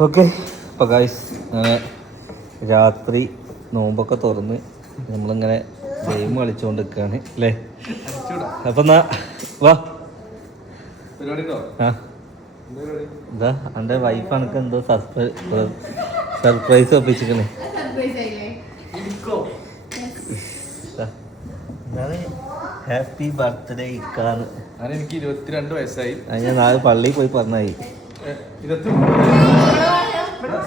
Okay. അപ്പോൾ guys അങ്ങനെ രാത്രി നോമ്പൊക്കെ തുറന്ന് നമ്മളിങ്ങനെ ഗെയിം കളിച്ചുകൊണ്ട് നിൽക്കുകയാണ് അല്ലേ? അപ്പം എന്നാ വാ. ആ. എന്താ എന്റെ വൈഫ് എനിക്ക് എന്തോ സർപ്രൈസ് സർപ്രൈസ് ഒപ്പിച്ചിരിക്കണേ. ഹാപ്പി ബർത്ത്ഡേ ഇക്കാന്ന് എനിക്ക് ഇരുപത്തിരണ്ട് വയസ്സായി. ഞാൻ നാളെ പള്ളിയിൽ പോയി പറഞ്ഞായി. ഇരുപത്തി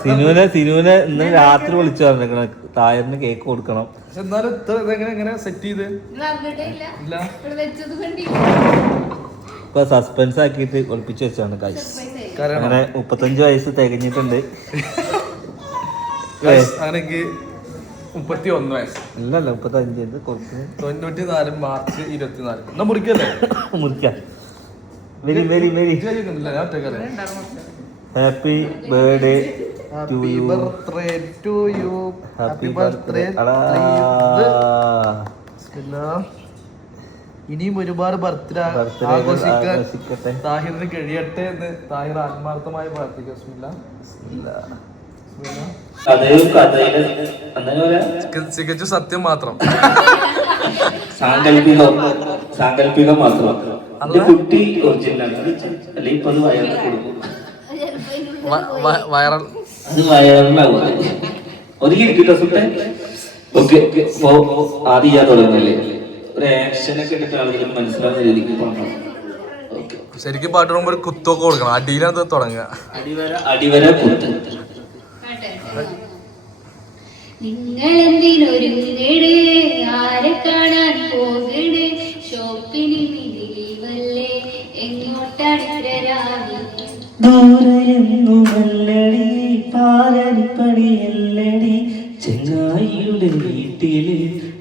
സിനുവിനെ സിനുവിനെ ഇന്ന് രാത്രി വിളിച്ചു പറഞ്ഞേക്കണ. തായറിന് കേക്ക് കൊടുക്കണം. പക്ഷെ എന്നാലും ഇത്ര ഇതെങ്ങനെ എങ്ങനെ സെറ്റ് ചെയ്ത്? ഇല്ല. ഇപ്പൊ സസ്പെൻസ് ആക്കിയിട്ട് ഒളിപ്പിച്ചു വെച്ചാണ് കാശ് കാരണം അങ്ങനെ മുപ്പത്തഞ്ച് വയസ്സ് തികഞ്ഞിട്ടുണ്ട്. Guys, അങ്ങനെ എനിക്ക് മുപ്പത്തി ഒന്ന് വയസ്സ്. ഇല്ലല്ല മുപ്പത്തഞ്ച്. കുറച്ച്. തൊണ്ണൂറ്റി നാല് മാർച്ച് ഇരുപത്തിനാല്. എന്നാ മുറിക്കല്ലേ? മുറിക്കാം. Very very ഒറ്റക്കല്ലേ happy birthday happy birthday to you happy birthday ഇനിയും ഒരുപാട് ബർത്ത്ഡേ ആഘോഷിക്കാൻ ആഘോഷിക്കട്ടെ. താഹിറിന് കഴിയട്ടെ എന്ന് താഹിർ ആത്മാർത്ഥമായി തികച്ചും സത്യം മാത്രം. സാങ്കല്പികം. സാങ്കല്പികം മാത്രം. കുട്ടി ഒറിജിനലാണ് അല്ലെങ്കിൽ വൈറൽ അത് വയറിലാവും ഒതുങ്ങിയിരിക്കട്ടോ സുട്ടെ ഓക്കെ ആദ്യം ഞാൻ തുടങ്ങല്ലേ ഒരു ആക്ഷനൊക്കെ എടുത്ത ആളുകൾക്ക് മനസ്സിലാവുന്ന രീതിക്ക് ശരിക്കും പാട്ട് പാടുമ്പോൾ ഒരു കുത്തൊക്കെ കൊടുക്കണം. അടിയിലത് തുടങ്ങുക. അടിവര അടിവര കുത്ത്. നിങ്ങളെന്തിനൊരുങ്ങട് ആരെ കാണാൻ പോകട്? ഷോപ്പിന് എങ്ങോട്ടാണ് പാലടിപ്പടിയല്ലടി ചെങ്ങായിയുടെ വീട്ടിൽ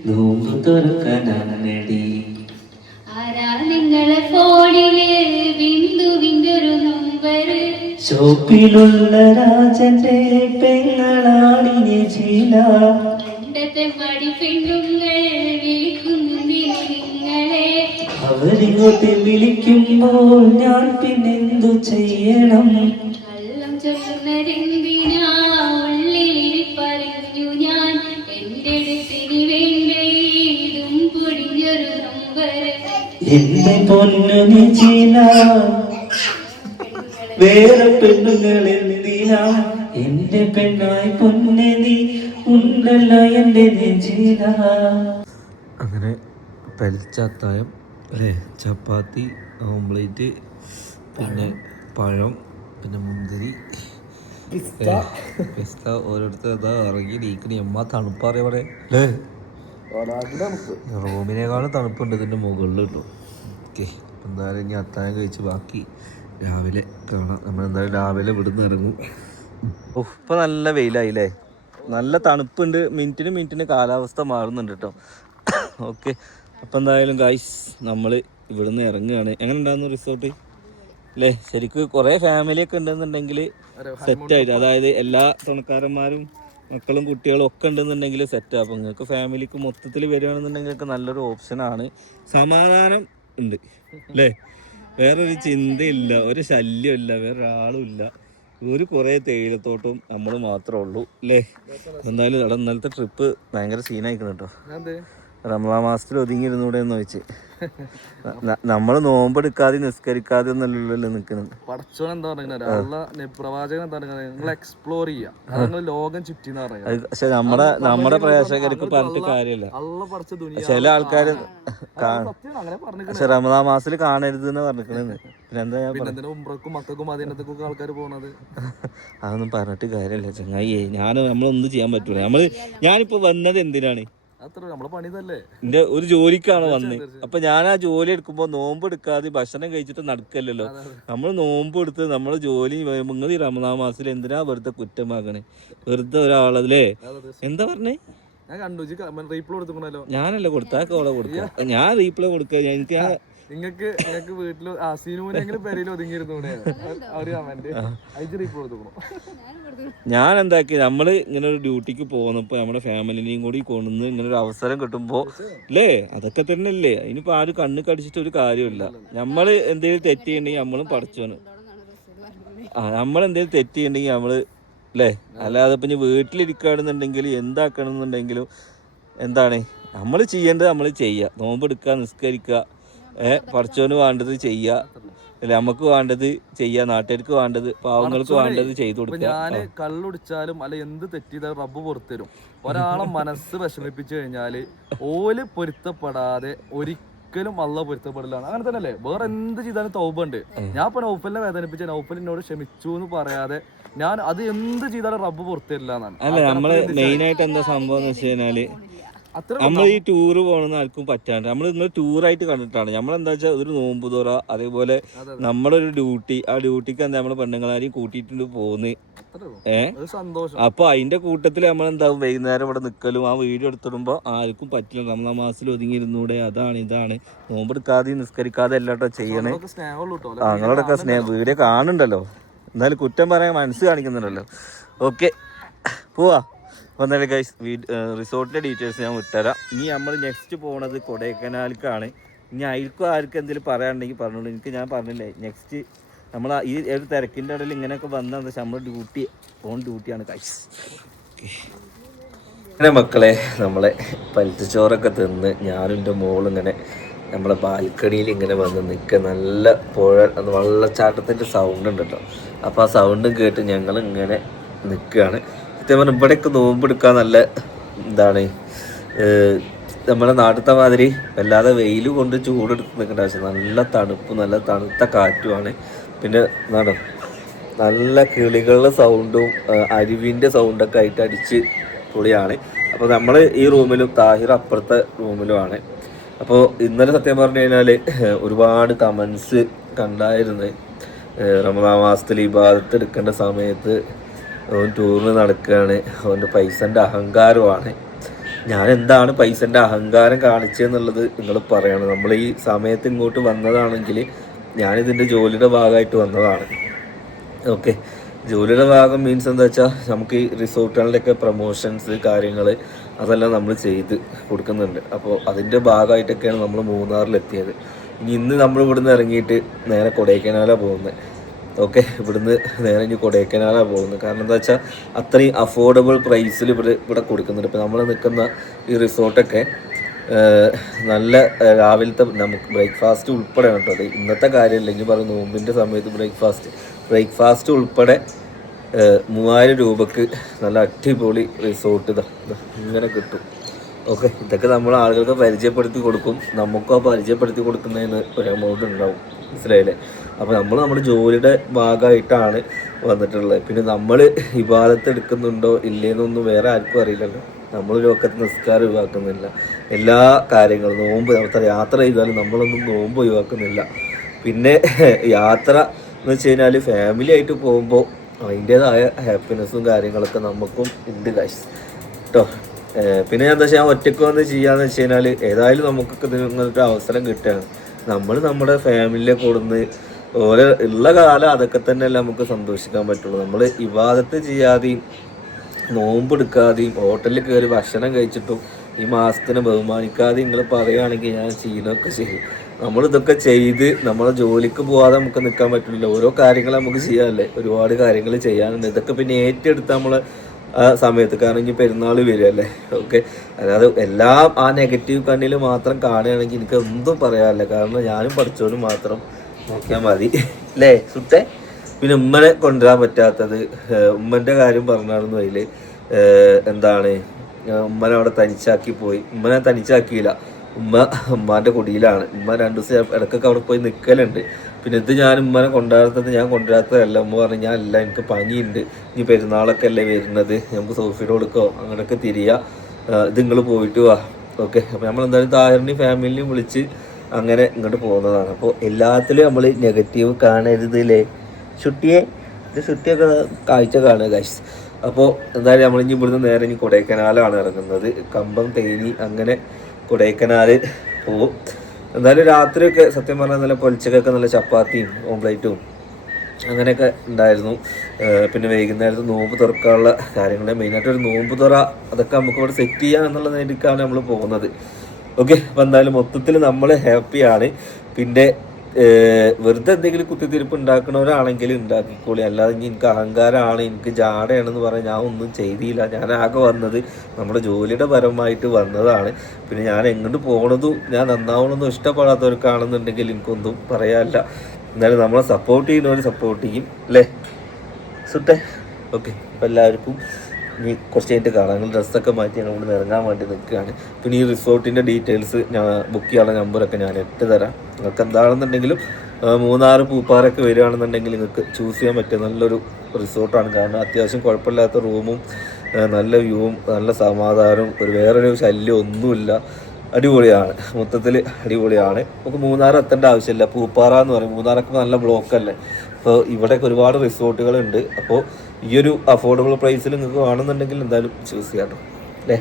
നോമ്പ് തുറക്കാനടി ആരാ നിങ്ങളെ ഫോണിൽ ബിന്ദുവിന്റെ ഒരു നമ്പർ ഷോപ്പിലുള്ള രാജന്റെ പെങ്ങളാടിനെ ചില തെമ്മാടി പെണ്ണുങ്ങൾ വിളിക്കുന്നില്ല നിങ്ങളെ. അവരിങ്ങോട്ട് വിളിക്കുമ്പോൾ ഞാൻ പിന്നെന്തു ചെയ്യണം? കള്ളം ചൊല്ലുന്നതെന്തിനാ എന്റെ പൊന്നു വേറെ പെണ്ണുങ്ങൾ എന്തിനാ എന്റെ പെണ്ണായി പൊന്നെ നീ ഉണ്ടല്ല എന്റെ നെഞ്ചില അങ്ങനെ പെൽച്ചത്തായം അല്ലേ ചപ്പാത്തി ഓംപ്ലേറ്റ് പിന്നെ പഴം പിന്നെ മുന്തിരി. പിസ്ത. ഓരോരുത്തർ അതാ ഇറങ്ങി നീക്കണി. എമ്മ തണുപ്പറിയ പറയാ. അല്ലേ? റൂമിനേക്കാളും തണുപ്പുണ്ട് ഇതിന്റെ മുകളിൽ കേട്ടോ. ഓക്കെ. എന്തായാലും ഇനി അത്താഴം കഴിച്ച് ബാക്കി രാവിലെ കാണാം. നമ്മൾ എന്തായാലും രാവിലെ ഇവിടുന്ന് ഇറങ്ങും. ഓ ഇപ്പം നല്ല വെയിലായില്ലേ? നല്ല തണുപ്പുണ്ട്. മിനിറ്റിന് മിനിറ്റിന് കാലാവസ്ഥ മാറുന്നുണ്ട് കേട്ടോ. ഓക്കെ. അപ്പം എന്തായാലും ഗായ്സ് നമ്മൾ ഇവിടുന്ന് ഇറങ്ങുകയാണ്. എങ്ങനെ ഉണ്ടായിരുന്നു റിസോർട്ട് അല്ലേ ശരിക്കും കുറേ ഫാമിലിയൊക്കെ ഉണ്ടെന്നുണ്ടെങ്കിൽ സെറ്റായിട്ട് അതായത് എല്ലാ തുണക്കാരന്മാരും മക്കളും കുട്ടികളും ഒക്കെ ഉണ്ടെന്നുണ്ടെങ്കിൽ സെറ്റാണ് അപ്പം നിങ്ങൾക്ക് ഫാമിലിക്ക് മൊത്തത്തിൽ വരികയാണെന്നുണ്ടെങ്കിൽ നല്ലൊരു ഓപ്ഷനാണ് സമാധാനം ഉണ്ട്. അല്ലേ? വേറൊരു ചിന്തയില്ല ഒരു ശല്യമില്ല വേറെ ആളും ഇല്ല ഒരു കുറേ തേയിലത്തോട്ടവും നമ്മൾ മാത്രമേ ഉള്ളൂ അല്ലേ? എന്തായാലും അവിടെ ഇന്നലത്തെ ട്രിപ്പ് ഭയങ്കര സീനായിക്കണം കേട്ടോ റമദാൻ മാസത്തിൽ ഒതുങ്ങിയിരുന്നൂടെ എന്ന് വെച്ച് നമ്മൾ നോമ്പെടുക്കാതെ നിസ്കരിക്കാതെ ഒന്നല്ലല്ലോ നിൽക്കുന്നത് പടച്ചോൻ എന്താ പറയുന്നത് പ്രവാചകൻ എന്താ പറയുന്നത് നിങ്ങൾ എക്സ്പ്ലോർ ചെയ്യാം അത് നിങ്ങൾ ലോകം ചുറ്റി പക്ഷെ നമ്മുടെ നമ്മുടെ പ്രേക്ഷകർക്ക് പറഞ്ഞിട്ട് കാര്യമില്ല. ചില ആൾക്കാർ പറഞ്ഞു പക്ഷെ റമദാ മാസത്തിൽ കാണരുത് എന്ന് പറഞ്ഞിരിക്കണെന്ന് പിന്നെന്താ ഞാൻ മക്കൾക്കും ആൾക്കാർ പോണത്? അതൊന്നും പറഞ്ഞിട്ട് കാര്യമില്ല. ചങ്ങായി ഞാൻ നമ്മളൊന്നും ചെയ്യാൻ പറ്റൂല. നമ്മൾ ഞാനിപ്പോ വന്നത് എന്തിനാണ്? എന്റെ ഒരു ജോലിക്കാണ് വന്നത് അപ്പൊ ഞാൻ ആ ജോലി എടുക്കുമ്പോ നോമ്പ് എടുക്കാതെ ഭക്ഷണം കഴിച്ചിട്ട് നടക്കല്ലല്ലോ. നമ്മൾ നോമ്പ് എടുത്ത് നമ്മൾ ജോലി നിങ്ങൾ ഈ റമദാ മാസത്തിൽ എന്തിനാ വെറുതെ കുറ്റമാക്കണേ വെറുതെ ഒരാളല്ലേ? എന്താ പറഞ്ഞേ? ഞാൻ കണ്ടു. റീപ്ലൈ കൊടുത്തിക്കണല്ലോ ഞാനല്ല കൊടുത്താ കോളെ കൊടുക്ക ഞാൻ റീപ്ലൈ കൊടുക്ക. എനിക്ക് ഞാൻ നിങ്ങക്ക് നിങ്ങക്ക് വീട്ടിൽ ആ സീനുവിനെങ്കിലും പെരയിൽ ഒതുങ്ങിയിരുന്നു അവർ കമന്റ് അയച്ച് റീപ്ലൈ കൊടുത്തിക്കണു ഞാൻ എന്താക്കി നമ്മൾ ഇങ്ങനെ ഒരു ഡ്യൂട്ടിക്ക് പോകുന്നപ്പോൾ നമ്മുടെ ഫാമിലിനെയും കൂടി കൊണ്ടുവന്ന് ഇങ്ങനെ ഒരു അവസരം കിട്ടുമ്പോൾ അല്ലേ അതൊക്കെ തന്നെ അല്ലേ അതിനിപ്പോൾ ആരും കണ്ണു കടിച്ചിട്ട് ഒരു കാര്യമില്ല നമ്മൾ എന്തെങ്കിലും തെറ്റിയുണ്ടെങ്കിൽ നമ്മളും പഠിച്ചോന് ആ നമ്മൾ എന്തെങ്കിലും നമ്മൾ ചെയ്യണ്ടെങ്കിൽ നമ്മൾ അല്ലേ അല്ലാതെ ഇപ്പം ഇനി വീട്ടിലിരിക്കുകയാണെന്നുണ്ടെങ്കിൽ എന്താക്കണമെന്നുണ്ടെങ്കിലും എന്താണ്? നമ്മൾ ചെയ്യേണ്ടത് നമ്മൾ ചെയ്യുക നോമ്പെടുക്കുക നിസ്കരിക്കുക ഏ പഠിച്ചോന് വേണ്ടത് ചെയ്യുക അല്ലെ നമുക്ക് വേണ്ടത് ചെയ്യാ നാട്ടുകാർക്ക് വേണ്ടത് പാവങ്ങൾക്ക് വേണ്ടത് ചെയ്തു കൊടുക്കുക. ഞാൻ കള്ളുടിച്ചാലും അല്ല എന്ത് തെറ്റിയതാലും റബ്ബ് പുറത്തരും. ഒരാളെ മനസ്സ് വിഷമിപ്പിച്ചു കഴിഞ്ഞാൽ ഓൽ പൊരുത്തപ്പെടാതെ ഒരിക്കലും അള്ള പൊരുത്തപ്പെടലാണ് അങ്ങനെ തന്നെ അല്ലേ വേറെ എന്ത് ചെയ്താലും തൗബുണ്ട്. ഞാൻ ഇപ്പൊ നൗഫലിനെ വേദനിപ്പിച്ച നൗഫൽ എന്നോട് ക്ഷമിച്ചു എന്ന് പറയാതെ ഞാൻ അത് എന്ത് ചെയ്താലും റബ്ബ് പുറത്തരില്ല എന്നാണ് അല്ല നമ്മൾ മെയിൻ ആയിട്ട് എന്താ സംഭവം എന്ന് വെച്ച് കഴിഞ്ഞാൽ നമ്മൾ ഈ ടൂറ് പോകണമെന്ന് ആർക്കും പറ്റാണ്ട്. നമ്മൾ ഇന്ന് ടൂറായിട്ട് കണ്ടിട്ടാണ്. നമ്മൾ എന്താ വെച്ചാൽ ഒരു നോമ്പ് തുറ അതേപോലെ അതെ. നമ്മളൊരു ഡ്യൂട്ടി ആ ഡ്യൂട്ടിക്ക് എന്താ നമ്മൾ പെണ്ണുങ്ങളാരെയും കൂട്ടിയിട്ടുണ്ട് പോകുന്നത് ഏഹ് അപ്പൊ അതിന്റെ കൂട്ടത്തിൽ നമ്മൾ എന്താവും വൈകുന്നേരം ഇവിടെ നിൽക്കലും ആ വീഡിയോ എടുത്തിടുമ്പോൾ ആർക്കും പറ്റില്ല. നമ്മൾ മാസത്തിൽ ഒതുങ്ങിയിരുന്നൂടെ അതാണ് ഇതാണ്. നോമ്പെടുക്കാതെ നിസ്കരിക്കാതെ എല്ലാട്ടോ ചെയ്യണേ. നിങ്ങളോടൊക്കെ സ്നേഹം. വീഡിയോ കാണുന്നുണ്ടല്ലോ. എന്നാലും കുറ്റം പറയാൻ മനസ്സ് കാണിക്കുന്നുണ്ടല്ലോ. ഓക്കെ. പോവാ. അപ്പോൾ ഗൈസ് റിസോർട്ടിന്റെ ഡീറ്റെയിൽസ് ഞാൻ വിട്ടുതരാം ഇനി നമ്മൾ നെക്സ്റ്റ് പോണത് കൊടൈക്കനാലിക്കാണ് ഇനി ആയിരിക്കും ആർക്കും എന്തെങ്കിലും പറയാനുണ്ടെങ്കിൽ പറഞ്ഞോളൂ. എനിക്ക് ഞാൻ പറഞ്ഞില്ലേ നെക്സ്റ്റ് നമ്മൾ ഈ ഒരു തിരക്കിന്റെ ഇടയിൽ ഇങ്ങനെയൊക്കെ വന്നാൽ നമ്മൾ ഡ്യൂട്ടി ഓൺ ഡ്യൂട്ടിയാണ് ഗൈസ് അങ്ങനെ മക്കളെ നമ്മളെ പലിച്ചോറൊക്കെ തിന്ന് ഞാനും എന്റെ മോളിങ്ങനെ നമ്മളെ ബാൽക്കണിയിൽ ഇങ്ങനെ വന്ന് നിൽക്കുക നല്ല പുഴ വെള്ളച്ചാട്ടത്തിന്റെ സൗണ്ട് ഉണ്ട് കേട്ടോ അപ്പോൾ ആ സൗണ്ടും കേട്ട് ഞങ്ങൾ ഇങ്ങനെ നിൽക്കുകയാണ് സത്യം പറഞ്ഞാൽ ഇവിടെയൊക്കെ നോമ്പെടുക്കാൻ നല്ല എന്താണ് നമ്മുടെ നാട്ടിലത്തെ മാതിരി വല്ലാതെ വെയിൽ കൊണ്ട് ചൂടെടുത്ത് നിൽക്കേണ്ട ആവശ്യം നല്ല തണുപ്പ് നല്ല തണുത്ത കാറ്റുമാണ്. പിന്നെ എന്താണ്? നല്ല കിളികളുടെ സൗണ്ടും അരുവിന്റെ സൗണ്ടൊക്കെ ആയിട്ട് അടിച്ച് പൊളിയാണ്. അപ്പോൾ നമ്മൾ ഈ റൂമിലും താഹിർ അപ്പുറത്തെ റൂമിലുമാണ് അപ്പോൾ ഇന്നലെ സത്യം പറഞ്ഞു കഴിഞ്ഞാൽ ഒരുപാട് കമൻസ് കണ്ടായിരുന്നു. റമദാ മാസത്തിൽ ഭാഗത്ത് എടുക്കേണ്ട സമയത്ത് അവൻ ടൂറിന് നടക്കുകയാണ് അവന്റെ പൈസന്റെ അഹങ്കാരമാണ് ഞാൻ എന്താണ് പൈസന്റെ അഹങ്കാരം കാണിച്ചതെന്നുള്ളത് നിങ്ങൾ പറയണം. നമ്മൾ ഈ സമയത്ത് ഇങ്ങോട്ട് വന്നതാണെങ്കിൽ ഞാനിതിന്റെ ജോലിയുടെ ഭാഗമായിട്ട് വന്നതാണ്. ഓക്കെ ജോലിയുടെ ഭാഗം മീൻസ് എന്താ വെച്ചാൽ നമുക്ക് ഈ റിസോർട്ടുകളിലൊക്കെ പ്രൊമോഷൻസ് കാര്യങ്ങൾ അതെല്ലാം നമ്മൾ ചെയ്ത് കൊടുക്കുന്നുണ്ട്. അപ്പോൾ അതിന്റെ ഭാഗമായിട്ടൊക്കെയാണ് നമ്മൾ മൂന്നാറിലെത്തിയത്. ഇനി ഇന്ന് നമ്മൾ ഇവിടുന്ന് ഇറങ്ങിയിട്ട് നേരെ കൊടൈക്കനാലാണ് പോകുന്നത്. ഓക്കെ ഇവിടുന്ന് നേരെ ഇനി കൊടൈക്കനാലാണ് പോകുന്നത്. കാരണം എന്താ വെച്ചാൽ അത്രയും അഫോർഡബിൾ പ്രൈസിൽ ഇവിടെ ഇവിടെ കൊടുക്കുന്നുണ്ട്. ഇപ്പോൾ നമ്മൾ നിൽക്കുന്ന ഈ റിസോർട്ടൊക്കെ നല്ല രാവിലത്തെ നമുക്ക് ബ്രേക്ക്ഫാസ്റ്റ് ഉൾപ്പെടെ കേട്ടോ. അത് ഇന്നത്തെ കാര്യമല്ല ഇനി പറയും നോമ്പിന്റെ സമയത്ത് ബ്രേക്ക്ഫാസ്റ്റ് ബ്രേക്ക്ഫാസ്റ്റ് ഉൾപ്പെടെ മൂവായിരം രൂപക്ക് നല്ല അടിപൊളി റിസോർട്ട് ഇതാ. ഇങ്ങനെ കിട്ടും. ഓക്കെ ഇതൊക്കെ നമ്മൾ ആളുകൾക്ക് പരിചയപ്പെടുത്തി കൊടുക്കും. നമുക്കും ആ പരിചയപ്പെടുത്തി കൊടുക്കുന്നതിന് ഒരു എമൗണ്ട് ഉണ്ടാവും. മനസ്സിലായില്ലേ? അപ്പോൾ നമ്മൾ നമ്മുടെ ജോലിയുടെ ഭാഗമായിട്ടാണ് വന്നിട്ടുള്ളത്. പിന്നെ നമ്മൾ ഇബാദത്ത് എടുക്കുന്നുണ്ടോ ഇല്ലേന്നൊന്നും വേറെ ആർക്കും അറിയില്ലല്ലോ. നമ്മൾ ലോകത്ത് നിസ്കാരം ഒഴിവാക്കുന്നില്ല. എല്ലാ കാര്യങ്ങളും നോമ്പ് നമ്മൾ യാത്ര ചെയ്താലും നമ്മളൊന്നും നോമ്പ് ഒഴിവാക്കുന്നില്ല. പിന്നെ യാത്ര എന്ന് വെച്ച് കഴിഞ്ഞാൽ ഫാമിലി ആയിട്ട് പോകുമ്പോൾ അതിന്റേതായ ഹാപ്പിനെസ്സും കാര്യങ്ങളൊക്കെ നമുക്കും ഉണ്ട് കാശ് കേട്ടോ പിന്നെ എന്താ വെച്ചാൽ ഒറ്റയ്ക്ക് വന്ന് ചെയ്യാന്ന് വെച്ച് കഴിഞ്ഞാൽ ഏതായാലും നമുക്കൊക്കെ ഇതിനൊരു അവസരം കിട്ടുകയാണ്. നമ്മൾ നമ്മുടെ ഫാമിലിയെ കൊടുന്ന് ഓരോ ഉള്ള കാലം അതൊക്കെ തന്നെയല്ലേ നമുക്ക് സന്തോഷിക്കാൻ പറ്റുള്ളൂ. നമ്മൾ വിവാദത്ത് ചെയ്യാതെയും നോമ്പെടുക്കാതെയും ഹോട്ടലിൽ കയറി ഭക്ഷണം കഴിച്ചിട്ടും ഈ മാസത്തിനെ ബഹുമാനിക്കാതെ നിങ്ങൾ പറയുകയാണെങ്കിൽ ഞാൻ ചെയ്യുന്നതൊക്കെ ശരി നമ്മളിതൊക്കെ ചെയ്ത് നമ്മളെ ജോലിക്ക് പോവാതെ നമുക്ക് നിൽക്കാൻ പറ്റില്ല ഓരോ കാര്യങ്ങൾ നമുക്ക് ചെയ്യാനല്ലേ? ഒരുപാട് കാര്യങ്ങൾ ചെയ്യാനുണ്ട്. ഇതൊക്കെ പിന്നെ ഏറ്റെടുത്ത് നമ്മൾ ആ സമയത്ത്. കാരണം ഇനി പെരുന്നാൾ അല്ലേ ഓക്കെ. അതായത് എല്ലാം ആ നെഗറ്റീവ് കണ്ണിൽ മാത്രം കാണുകയാണെങ്കിൽ എനിക്ക് ഒന്നും പറയാനില്ല. കാരണം ഞാനും പഠിച്ചവനും മാത്രം നോക്കിയാൽ മതി. അല്ലേ സുട്ടേ പിന്നെ ഉമ്മനെ കൊണ്ടുവരാൻ പറ്റാത്തത് ഉമ്മന്റെ കാര്യം പറഞ്ഞാണെന്ന് അതിൽ എന്താണ്? ഉമ്മനെ അവിടെ തനിച്ചാക്കി പോയി. ഉമ്മനെ തനിച്ചാക്കിയില്ല. ഉമ്മ ഉമ്മാന്റെ കുടിയിലാണ്. ഉമ്മ രണ്ട് ദിവസം ഇടയ്ക്കൊക്കെ അവിടെ പോയി നിൽക്കലുണ്ട് പിന്നെ ഇത് ഞാൻ ഉമ്മനെ കൊണ്ടുവരാത്തത് ഞാൻ കൊണ്ടുവരാത്തതല്ല. ഉമ്മ പറഞ്ഞു ഞാൻ അല്ല എനിക്ക് പനിയുണ്ട്. ഇനി പെരുന്നാളൊക്കെ അല്ലേ വരുന്നത്. നമുക്ക് സോഫിയുടെ കൊടുക്കോ? അങ്ങനെയൊക്കെ തിരിയുക ഇത് നിങ്ങൾ പോയിട്ട് വാ. ഓക്കെ. അപ്പോൾ നമ്മൾ എന്തായാലും താരണി ഫാമിലിയും വിളിച്ച് അങ്ങനെ ഇങ്ങോട്ട് പോകുന്നതാണ്. അപ്പോൾ എല്ലാത്തിലും നമ്മൾ നെഗറ്റീവ് കാണരുതില്ലേ ചുട്ടിയെ ഇത് ചുട്ടിയൊക്കെ കാഴ്ച കാണുക ഗൈസ് അപ്പോൾ എന്തായാലും നമ്മൾ ഇവിടുന്ന് നേരെ ഇനി കൊടൈക്കനാലാണ് ഇറങ്ങുന്നത്. കമ്പം തേനി അങ്ങനെ കൊടൈക്കനാൽ പോവും. എന്തായാലും രാത്രിയൊക്കെ സത്യം പറഞ്ഞാൽ നല്ല പൊലിച്ചക്കൊക്കെ നല്ല ചപ്പാത്തിയും ഓംപ്ലേറ്റും അങ്ങനെയൊക്കെ ഉണ്ടായിരുന്നു. പിന്നെ വൈകുന്നേരത്ത് നോമ്പ് തുറക്കാനുള്ള കാര്യങ്ങൾ മെയിനായിട്ട് ഒരു നോമ്പ് തുറ അതൊക്കെ നമുക്ക് ഇവിടെ സെറ്റ് ചെയ്യാം എന്നുള്ള നേടിക്കാണ് നമ്മൾ പോകുന്നത്. ഓക്കെ അപ്പോൾ എന്തായാലും മൊത്തത്തിൽ നമ്മൾ ഹാപ്പിയാണ്. പിന്നെ വെറുതെ എന്തെങ്കിലും കുത്തിത്തിരിപ്പ് ഉണ്ടാക്കണവരാണെങ്കിൽ ഉണ്ടാക്കിക്കോളി. അല്ലാതെ എനിക്ക് അഹങ്കാരമാണ് എനിക്ക് ജാടയാണെന്ന് പറഞ്ഞ് ഞാൻ ഒന്നും ചെയ്തില്ല. ഞാൻ ആകെ വന്നത് നമ്മുടെ ജോലിയുടെ പരമായിട്ട് വന്നതാണ്. പിന്നെ ഞാൻ എങ്ങോട്ട് പോണതും ഞാൻ നന്നാവണമെന്നും ഇഷ്ടപ്പെടാത്തവർക്കാണെന്നുണ്ടെങ്കിൽ എനിക്കൊന്നും പറയാനില്ല. എന്നാലും നമ്മളെ സപ്പോർട്ട് ചെയ്യുന്നവർ സപ്പോർട്ട് ചെയ്യും അല്ലേ? സുട്ടെ ഓക്കെ അപ്പോൾ എല്ലാവർക്കും ഇനി കുറച്ച് കഴിഞ്ഞിട്ട് കാണാം. ഞങ്ങൾ ഡ്രസ്സൊക്കെ മാറ്റി ഞങ്ങൾ ഇവിടെ ഇറങ്ങാൻ വേണ്ടി നിൽക്കുകയാണ്. പിന്നെ ഈ റിസോർട്ടിന്റെ ഡീറ്റെയിൽസ് ഞാൻ ബുക്ക് ചെയ്യാനുള്ള നമ്പറൊക്കെ ഞാൻ ഇട്ട് തരാം. നിങ്ങൾക്ക് എന്താണെന്നുണ്ടെങ്കിലും മൂന്നാറ് പൂപ്പാറൊക്കെ വരികയാണെന്നുണ്ടെങ്കിൽ നിങ്ങൾക്ക് ചൂസ് ചെയ്യാൻ പറ്റിയ നല്ലൊരു റിസോർട്ടാണ്. കാരണം അത്യാവശ്യം കുഴപ്പമില്ലാത്ത റൂമും നല്ല വ്യൂവും നല്ല സമാധാനവും ഒരു വേറൊരു ശല്യം ഒന്നുമില്ല. അടിപൊളിയാണ്. മൊത്തത്തിൽ അടിപൊളിയാണ്. നമുക്ക് മൂന്നാർ എത്തേണ്ട ആവശ്യമില്ല. പൂപ്പാറ എന്ന് പറയും. മൂന്നാറൊക്കെ നല്ല ബ്ലോക്കല്ലേ അപ്പോൾ ഇവിടെയൊക്കെ ഒരുപാട് റിസോർട്ടുകളുണ്ട്. അപ്പോൾ ഈ ഒരു അഫോർഡബിൾ പ്രൈസിൽ നിങ്ങൾക്ക് വേണമെന്നുണ്ടെങ്കിൽ എന്തായാലും ചൂസ് ചെയ്യാം കേട്ടോ അല്ലേ?